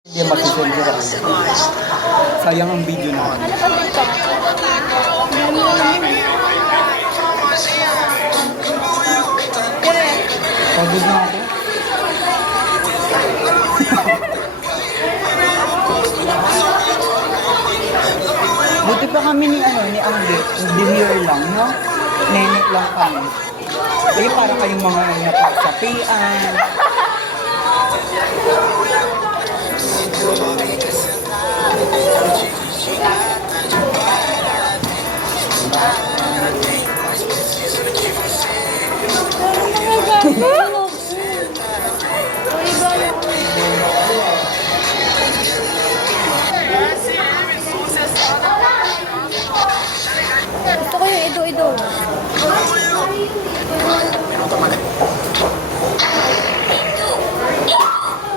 Hindi makisensura. Sayang ang video na. Ano pa dito? Pagod na ako. Buti pa kami ni Angge. Demure lang, no? Nenek lang kami. Eh, para kayong mga napagsapian. Gusto ko yung ido-ido.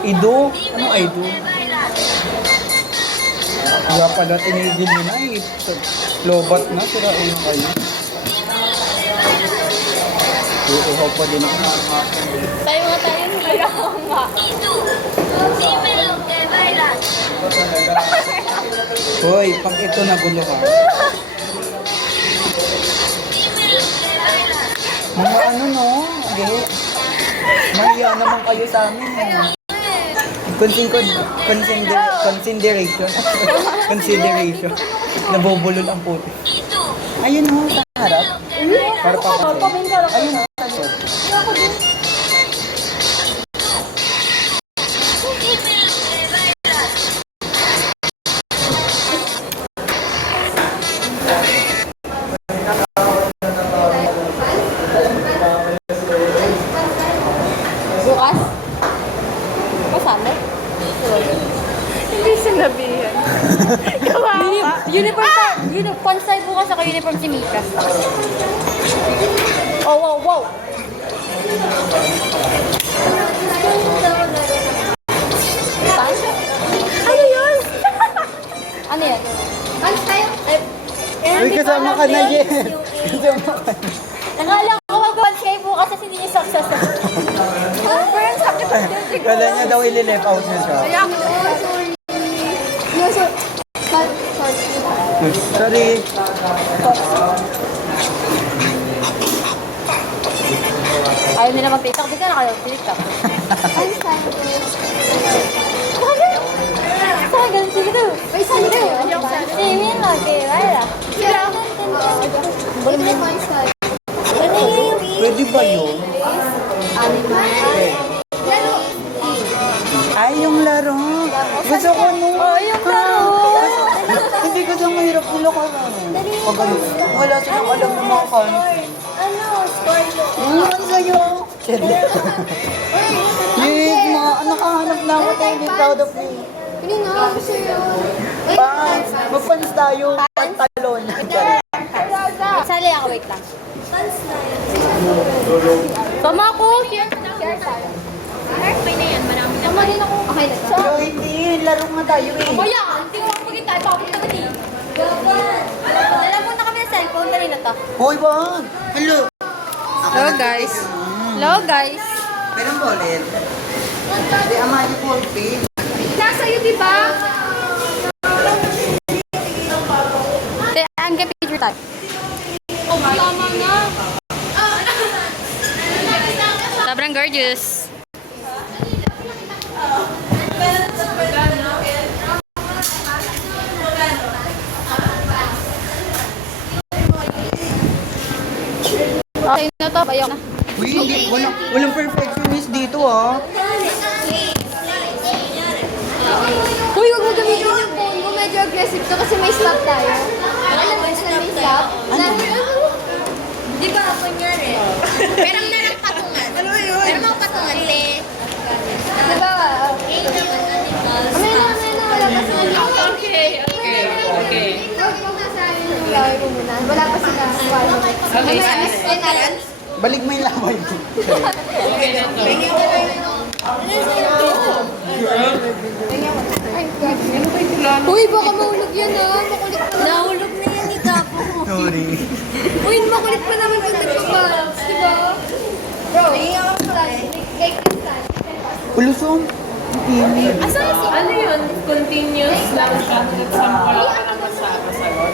Ido? Ano Ido? Kaya pala tinigil nyo na eh. Lobat na, sirain yung kayo. Uuhaw pa din ako. Tayo nga tayo. Kaya ko nga. Hoy, pag ito nagulo ka. Mga ano no? Okay. Mahiya naman kayo sa amin. Consideration. Consideration. Nabubulol ang puti. Ayun ho, sa harap. Para pa ayun ho, sa likod. Bukas? Kasama? Hindi sinabihan. Uniform style bukas ako uniform si Mika. Oh, wow, wow. Pants? Ano yun? Ano yan? Pants tayo? Uy, kasama ka na yan. Kasama ka na. Nakala ko mag-pants kayo bukas kasi hindi niya success. Oh, friends, happy birthday. Kala niya daw ililip out niya siya. Kaya ako, sorry. No, sorry. Sorry. Ayaw nila mag-tiktok. Di ka na kayo tiktok. Ay, saan ko? Saan ganun sila daw? Ay, saan daw? Simin lang, tira. Pwede ba yun? Ay, yung laro. Gusto ko nung... Oh, yung laro. Hindi kasi mahirap nila ka na. Pag ano, wala silang alam ng mga country. Ano? Scorpio. Ano sa'yo? Yes, mga nakahanap na ako tayo. Be proud of me. Hindi nga, gusto yun. Pants. Magpans tayo. Pantalon. Sali ako, wait lang. Tama ko. Share tayo. May na yan, marami na. Tama din ako. Okay na to. Pero hindi, laro nga tayo eh. Kuya, hindi ko makapagin tayo. Bakit naman eh? Dala muna kami ng cellphone. Dali na to. Hoy, Juan. Hello. Hello, guys. Hello, guys. Meron ba ulit? Hindi, amali po. Nasa iyo, di ba? Ang picture tayo. Oh, tama nga. Sobrang gorgeous. Okay na to, bayaw na. Uy, hindi, walang perfectionist dito ah. Uy, huwag mo gamitin yung phone mo. Medyo aggressive to kasi may stop tayo. Alam mo, may stop. Di ba, kunyari? Merong nalang patungan. Ano yun? Meron mga patungan, te. Di ba? Amay na, wala pa sila. Okay. Huwag mo nasahin yung gawin ko muna. Wala pa sila. Okay. Balik mo yung laway ko. Uy, baka mahulog yan ah. Makulit pa. Nahulog na yan ni Gapo. Sorry. Uy, makulit pa naman kung nagpa-balance, di ba? Bro, cake this time. Ulusong. Init. Ano yun? Continuous lang siya hanggang sa wala ka naman sa sagot?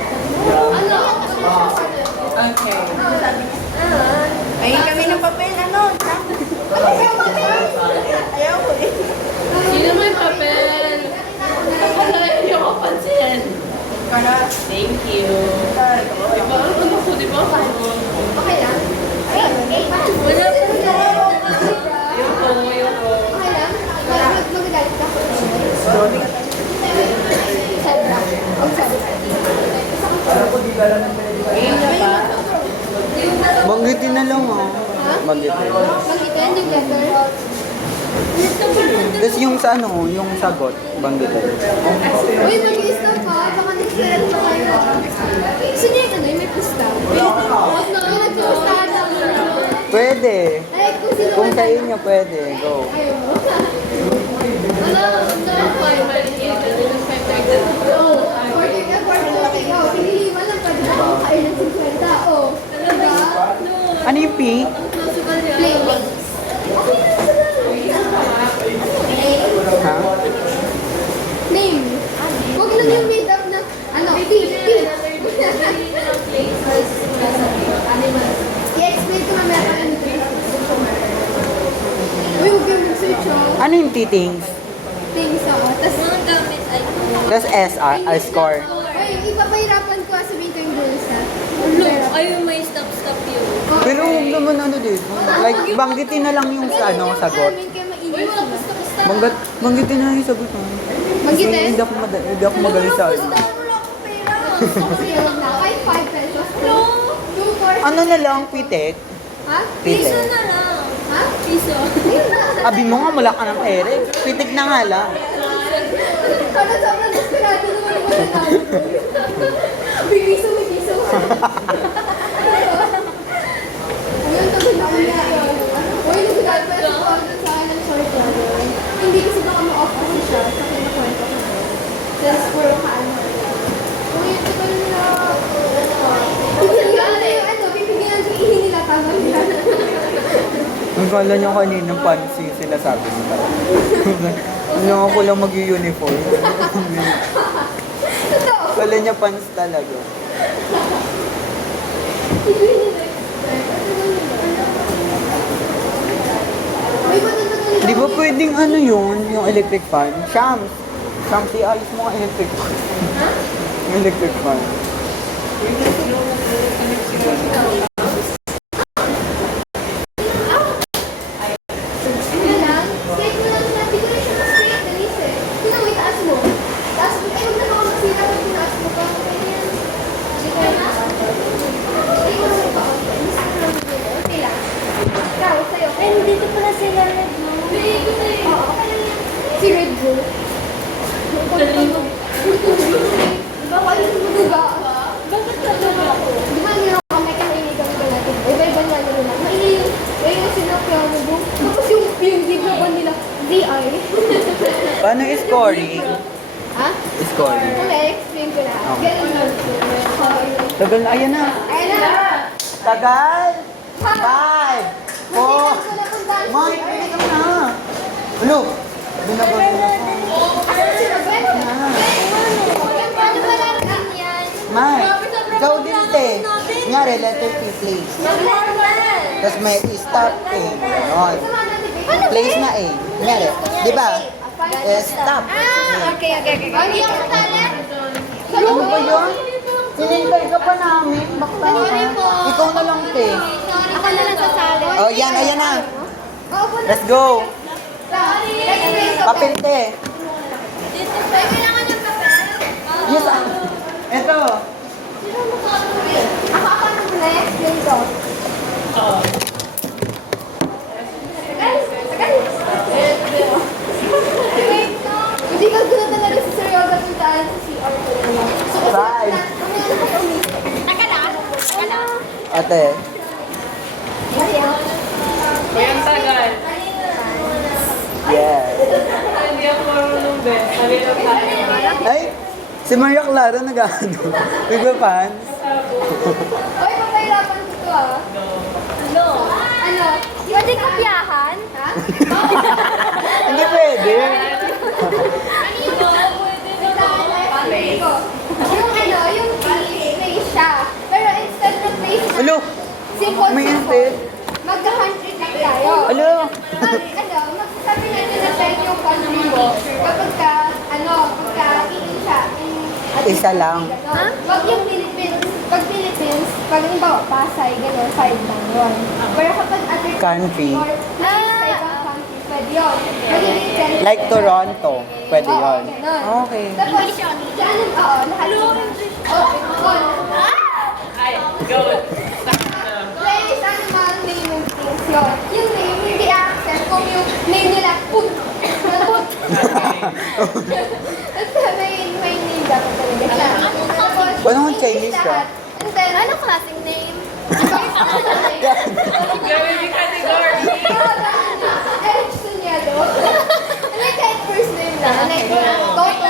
Ano? Okay. Ayun kami ng papel, ano? Ayaw ko eh. Sino may papel? Ayaw niyo ko pansin. Thank you. Diba? Ano ko, diba? Okay lang? Wala po na. Ayoko, ayoko. Okay lang? Magagalit ka? Sobra. Ang sobra. Banggitin na lang ah. Banggitin. Magkita, hindi letter. Tapos yung sa ano, yung sagot, banggitin. Uy, mag-i-stop ka. Baka nag-share pa kayo. Gusto niyo yung ano, yung may pusta? Huwag na. Yung nagpustahan ako. Pwede. Like, kung sino Kung man- sa inyo, pwede. Go. Ayaw mo? Ano? Oo. 40 ka, 40. Oh, piniliman lang pwede na akong kain ng 50. Oh. Diba? Ano yung P? Playmate. Ha? Name. Huwag lang yung made up na, ano, T. I-explain ko mamaya pa ano ito. Uy, huwag yung mag-search oh. Ano yung T-things? Things ako. Tapos, Mga gamit ay... Tapos S, score. uy, ipapahirapan ko sabihin ko yung rules ha. Ayun, may stop yun. Pero huwag naman ano dito. Like, banggitin na lang yung sa ano, sagot. Amin kayo mainit sila. Banggitin na lang yung sagot. ah. Kasi Banggitin? hindi ako magaling sa ano. Kasi huwag na. Kahit 5 pesos. 2, 4. Ano na lang, pitek? Ha? Pitek. na lang. Ha? Piso. Abi mo nga, wala ka ng pere. Pitik na nga lang. Kada sobrang desperado naman yung mga tao. May piso, may piso. Ayun, tabi na kaya. Uy, nagdadal pa yung order sa akin ng short order. Hindi kasi baka ma-off kasi siya sa kinakwento ko. Tapos puro kaano. Uy, ito ba nila? Pipigyan na yung ano, pipigyan natin ihinila tama nila. Ang kala niyo kanina pansi yung sinasabi mo talaga. Ano ako lang mag-uniform. Totoo. Kala niya pants talaga. Di ba pwedeng ano yun, yung electric fan? Shams! Shams, iayos mo nga electric fan. Yung electric fan. Ano lang? Straight mo lang siya. Di ko rin siya na-straight. Dalis eh. Tingnan mo, itaas mo. Taas mo. Ay, huwag na baka magsira pag tinaas mo pa. Okay yan. Di ko na. Ay, ko lang pa. Okay lang. Ikaw, sa'yo. Ay, dito pala sila Red Bull. Hindi ko sa'yo. Oo, okay lang yan. Si Red Bull. Galing mo. Baka yung maduga. Bakit ka duga ako? Di ba meron kami kahinigang ba natin? Iba-iba nga nila na. Maingay yung sinakyan mo. Tapos yung video ko nila, VI. Paano scoring? Ha? Scoring. Okay, explain ko na. Ganun lang. Tagal na, ayan na. Ayan na! Tagal! Ha? 5! 4! Nandito ko na kung daan. Mike, pwede ka na! Ulo! Binabag ko na. Asan sila, Ben? Paano ba lang yan? Mike, ikaw din te. Kunyari, letter P, place. Tapos may stop A. Yun. Place na A. Kunyari, di ba? Stop. Okay. Hindi ako kasali. Ano ba yun? Sinintay ka pa namin. Bakta Sorry po. Ikaw na lang te. Ako na lang sasali. Oh, yan, ayan na. Oo po na. Let's go. Explain ko. Papel te. Ay, kailangan ng papel? Yes, Eto. Ako na muna. Explain ko. Oo. Hindi ka gulo talaga si Sir Yoga puntaan sa CR ko na. So, kasi Five. ano ko umis. Taka lang. Ate. Kayang tagal. Yes. Hindi ako marunong din. Halina tayo. Ay, si Maria Clara nag-ano. Nagpa-fans. Oy, magkahirapan ko to ah. Ano? Ano? Pwede kopyahan? Ha? Hindi pwede. Yung place siya. Pero instead ng place na Alo! simple, May simple, instead. magka-country trip tayo. Alo! Magsasabi natin na siya yung country mo. Kapag ka, pagka iin siya, Isa lang. Wag yung Philippines. Pag Philippines, pag halimbawa Pasay, gano'n, 5 lang yun. Pero kapag other Country. or sa ibang country, pwede yun. Magiging 10. Like Toronto. Pwede Oo, yun. ganun. Okay. Tapos, dyan, lahat yun. Ay, go. Place, animal, name, and things yun. Yung name, hindi access kung yung name nila, put. At may name dapat talaga siya. Tapos, Walang Chinese ka. lahat. And then, Anong klaseng name? Gawin yung category. Eric Sunyado. Like, kahit first name na. Like, Toto,